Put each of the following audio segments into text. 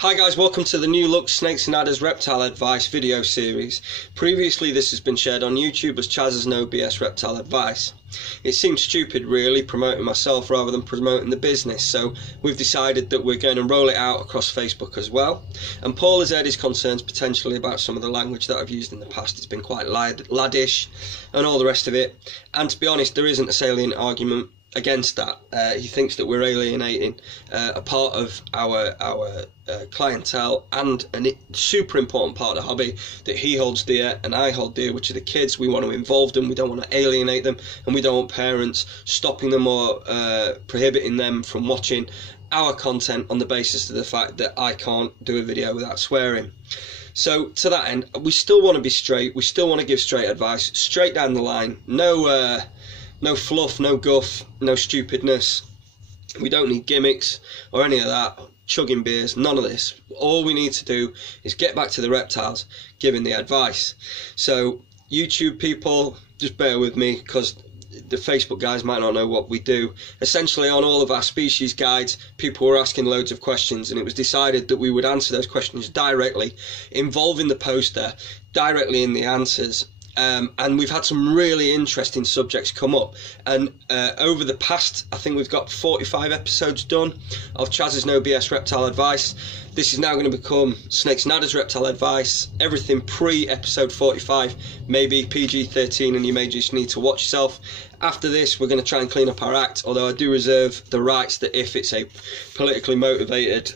Hi guys, welcome to the new look Snakes and Adders Reptile Advice video series. Previously this has been shared on YouTube as Chaz's No BS Reptile Advice. It seems stupid really promoting myself rather than promoting the business, so we've decided that we're going to roll it out across Facebook as well. And Paul has aired his concerns potentially about some of the language that I've used in the past. It's been quite laddish and all the rest of it, and to be honest there isn't a salient argument against that. He thinks that we're alienating a part of our clientele and a super important part of the hobby that he holds dear and I hold dear, which are the kids. We want to involve them, we don't want to alienate them, and we don't want parents stopping them or prohibiting them from watching our content on the basis of the fact that I can't do a video without swearing. So to that end, we still want to be straight, we still want to give straight advice, straight down the line, no fluff, no guff, no stupidness. We don't need gimmicks or any of that, chugging beers, none of this. All we need to do is get back to the reptiles, giving the advice. So YouTube people, just bear with me because the Facebook guys might not know what we do. Essentially on all of our species guides, people were asking loads of questions, and it was decided that we would answer those questions directly, involving the poster directly in the answers. And we've had some really interesting subjects come up, and over the past, I think we've got 45 episodes done of Chaz's No BS Reptile Advice. This is now going to become Snakes and Adders Reptile Advice. Everything pre-episode 45, maybe PG-13, and you may just need to watch yourself. After this, we're going to try and clean up our act, although I do reserve the rights that if it's a politically motivated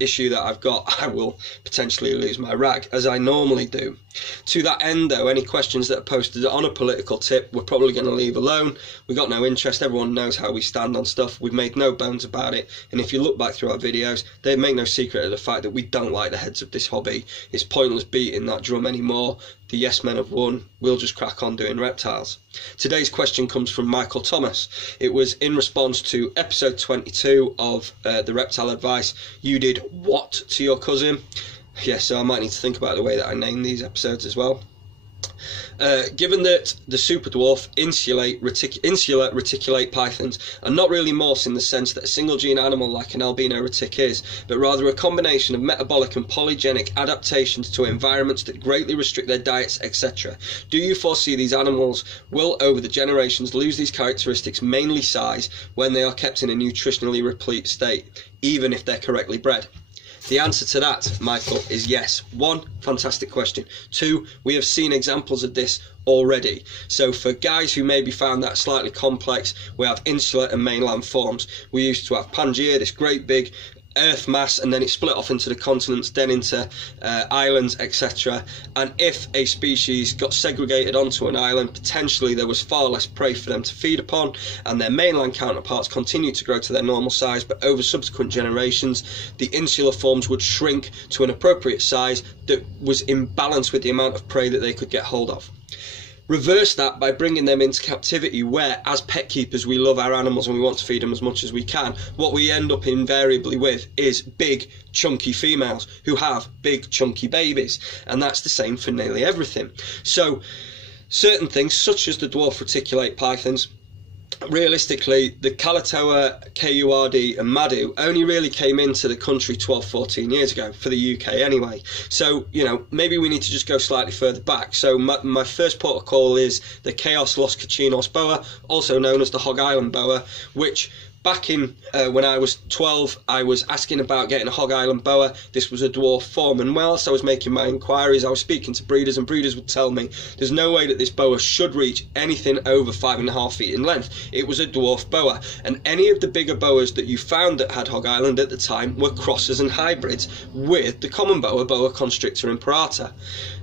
issue that I've got, I will potentially lose my rag, as I normally do. To that end, though, any questions that are posted on a political tip, we're probably going to leave alone. We've got no interest. Everyone knows how we stand on stuff. We've made no bones about it. And if you look back through our videos, they make no secret of the fact that we don't like the heads of this hobby. It's pointless beating that drum anymore. The yes men have won. We'll just crack on doing reptiles. Today's question comes from Michael Thomas. It was in response to episode 22 of the Reptile Advice. You did what to your cousin? Yeah, so I might need to think about the way that I name these episodes as well. Given that the super dwarf insular reticulate pythons are not really morphs in the sense that a single gene animal like an albino retic is, but rather a combination of metabolic and polygenic adaptations to environments that greatly restrict their diets, etc., do you foresee these animals will over the generations lose these characteristics, mainly size, when they are kept in a nutritionally replete state, even if they're correctly bred? The answer to that, Michael, is yes. 1, fantastic question. 2, we have seen examples of this already. So for guys who maybe found that slightly complex, we have insular and mainland forms. We used to have Pangaea, this great big earth mass, and then it split off into the continents, then into islands, etc. And if a species got segregated onto an island, potentially there was far less prey for them to feed upon, and their mainland counterparts continued to grow to their normal size, but over subsequent generations the insular forms would shrink to an appropriate size that was in balance with the amount of prey that they could get hold of. Reverse that by bringing them into captivity, where as pet keepers we love our animals and we want to feed them as much as we can. What we end up invariably with is big chunky females who have big chunky babies, and that's the same for nearly everything. So certain things such as the dwarf reticulate pythons, realistically the Calatoa, KURD and Madu only really came into the country 12-14 years ago, for the UK anyway. So, you know, maybe we need to just go slightly further back. So my first port of call is the Chaos Los Cochinos boa, also known as the Hog Island boa, which back in when I was 12, I was asking about getting a Hog Island boa. This was a dwarf form, and whilst I was making my inquiries, I was speaking to breeders, and breeders would tell me there's no way that this boa should reach anything over 5.5 feet in length. It was a dwarf boa, and any of the bigger boas that you found that had Hog Island at the time were crosses and hybrids with the common boa, boa constrictor imperata.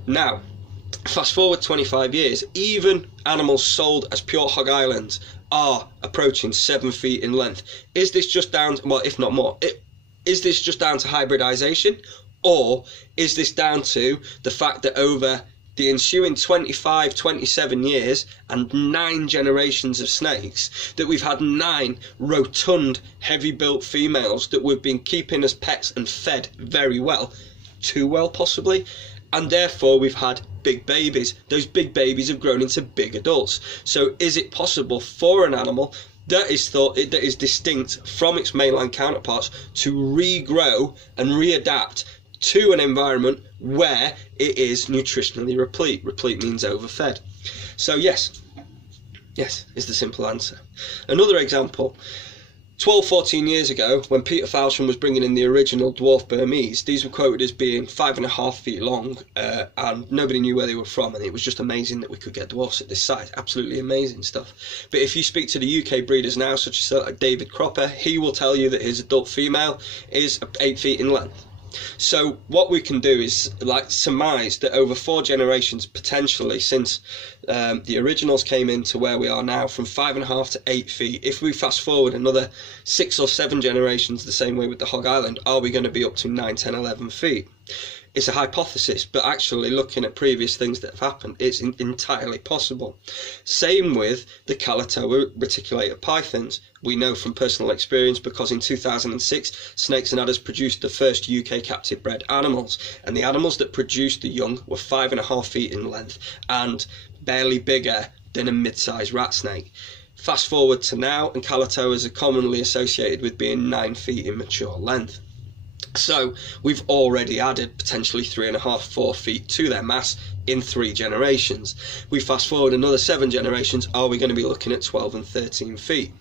Now, fast forward 25 years, even animals sold as pure Hog Islands are approaching 7 feet in length. Is this just down to, well, if not more, is this just down to hybridization, or is this down to the fact that over the ensuing 25-27 years and 9 generations of snakes that we've had 9 rotund, heavy built females that we've been keeping as pets and fed very well, too well possibly, and therefore we've had big babies. Those big babies have grown into big adults. So is it possible for an animal that is distinct from its mainland counterparts to regrow and readapt to an environment where it is nutritionally replete. Replete means overfed. So yes is the simple answer. Another example, 12-14 years ago, when Peter Falsham was bringing in the original dwarf Burmese, these were quoted as being 5.5 feet long, and nobody knew where they were from, and it was just amazing that we could get dwarfs at this size. Absolutely amazing stuff. But if you speak to the UK breeders now, such as David Cropper, he will tell you that his adult female is 8 feet in length. So what we can do is surmise that over 4 generations, potentially, since the originals came in to where we are now, from 5.5 to 8 feet, if we fast forward another 6 or 7 generations, the same way with the Hog Island, are we going to be up to 9, 10, 11 feet? It's a hypothesis, but actually looking at previous things that have happened, it's entirely possible. Same with the Calotoa reticulated pythons. We know from personal experience, because in 2006 Snakes and Adders produced the first UK captive bred animals, and the animals that produced the young were 5.5 feet in length and barely bigger than a mid-sized rat snake. Fast forward to now, and Calotoas are commonly associated with being 9 feet in mature length. So we've already added potentially 3.5, 4 feet to their mass in 3 generations. We fast forward another 7 generations, are we going to be looking at 12 and 13 feet?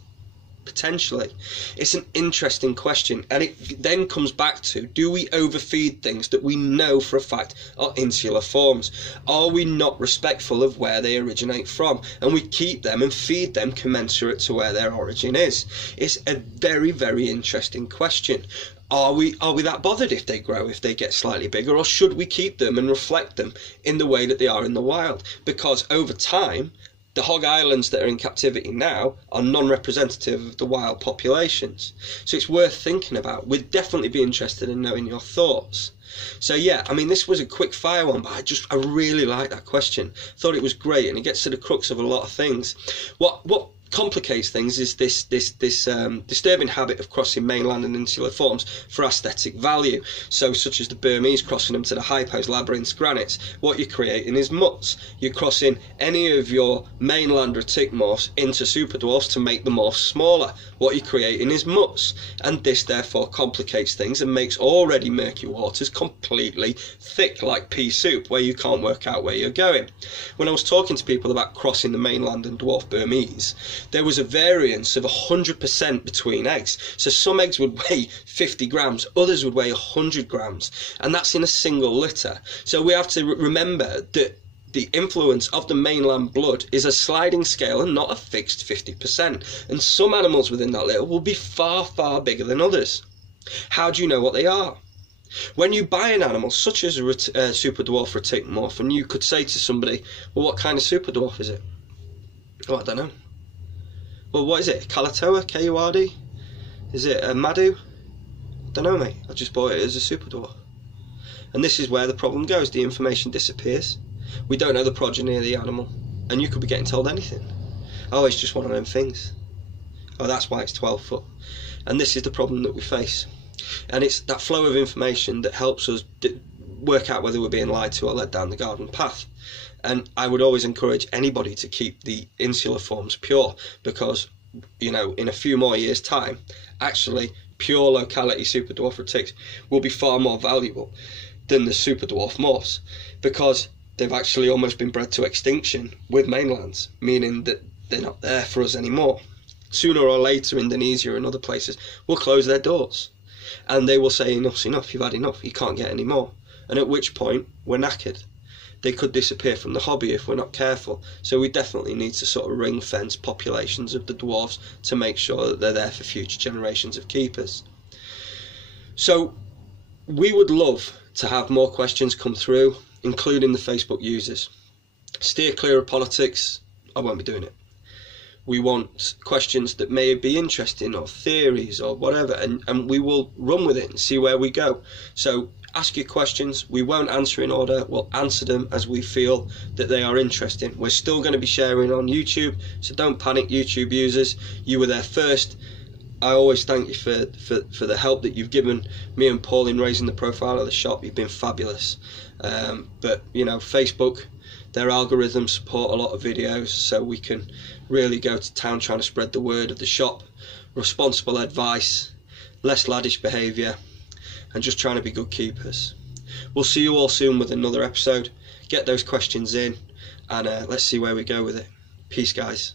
Potentially. It's an interesting question, and it then comes back to, do we overfeed things that we know for a fact are insular forms? Are we not respectful of where they originate from, and we keep them and feed them commensurate to where their origin is? It's a very, very interesting question. Are we that bothered if they grow, if they get slightly bigger, or should we keep them and reflect them in the way that they are in the wild? Because over time, the hog islands that are in captivity now are non-representative of the wild populations. So it's worth thinking about. We'd definitely be interested in knowing your thoughts. So yeah, I mean, this was a quick fire one, but I really like that question. Thought it was great, and it gets to the crux of a lot of things. What complicates things is this disturbing habit of crossing mainland and insular forms for aesthetic value. So such as the Burmese crossing them to the hypos, labyrinths, granites. What you're creating is mutts. You're crossing any of your mainland reticmorphs into super dwarfs to make the morphs smaller. What you're creating is mutts, and this therefore complicates things and makes already murky waters completely thick like pea soup, where you can't work out where you're going. When I was talking to people about crossing the mainland and dwarf Burmese, there was a variance of 100% between eggs. So some eggs would weigh 50 grams, others would weigh 100 grams, and that's in a single litter. So we have to remember that the influence of the mainland blood is a sliding scale and not a fixed 50%. And some animals within that litter will be far, far bigger than others. How do you know what they are? When you buy an animal such as a super dwarf reticmorph, and you could say to somebody, well, what kind of super dwarf is it? Oh, I don't know. Well, what is it? Calotoa? K-U-R-D? Is it a Madu? I don't know, mate. I just bought it as a super dwarf. And this is where the problem goes. The information disappears. We don't know the progeny of the animal. And you could be getting told anything. Oh, it's just one of them things. Oh, that's why it's 12 foot. And this is the problem that we face. And it's that flow of information that helps us work out whether we're being lied to or led down the garden path. And I would always encourage anybody to keep the insular forms pure, because, you know, in a few more years' time, actually, pure locality super dwarf retics will be far more valuable than the super dwarf morphs, because they've actually almost been bred to extinction with mainlands, meaning that they're not there for us anymore. Sooner or later, Indonesia and other places will close their doors, and they will say, enough's enough, you've had enough, you can't get any more. And at which point, we're knackered. They could disappear from the hobby if we're not careful. So we definitely need to sort of ring fence populations of the dwarfs to make sure that they're there for future generations of keepers. So we would love to have more questions come through, including the Facebook users. Steer clear of politics. I won't be doing it. We want questions that may be interesting, or theories or whatever, and we will run with it and see where we go. So ask your questions. We won't answer in order. We'll answer them as we feel that they are interesting. We're still going to be sharing on YouTube, so don't panic, YouTube users. You were there first. I always thank you for the help that you've given me and Paul in raising the profile of the shop. You've been fabulous. But, you know, Facebook, Their algorithms support a lot of videos, so we can really go to town trying to spread the word of the shop, responsible advice, less laddish behaviour, and just trying to be good keepers. We'll see you all soon with another episode. Get those questions in, and let's see where we go with it. Peace, guys.